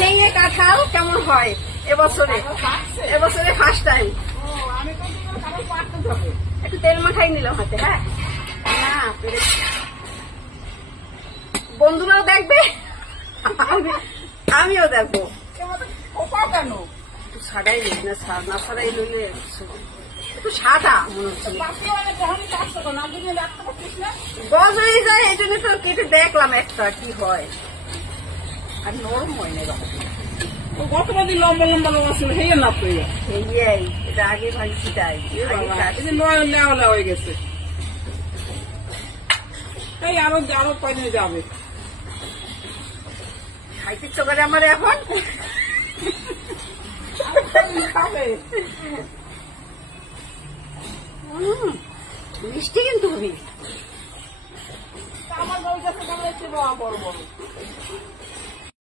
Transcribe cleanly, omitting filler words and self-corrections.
ভেঙে কাঁঠাল কেমন হয় এবছরে ফার্স্ট টাইম। একটু তেল মাখাই নিলাম হাতে। হ্যাঁ না বন্ধুরাও দেখবে আমিও দেখবো। কেন একটু সাদাই না না সাদাই লইলে একটু সাদা মনে হচ্ছে বজ হয়ে যায়। এই জন্য তো কেটে দেখলাম একটা কি হয় আর নরম হয় না। গতবার লম্বা লম্বা লম্বা ছিল সেই না তো এটা আগে ভাবছি তাই নেওয়া হয়ে গেছে। এই আরো আরো কয়দিন যাবে খাইতে চোখে আমার এখন মিষ্টি কিন্তু খুবই আমার বড় বড়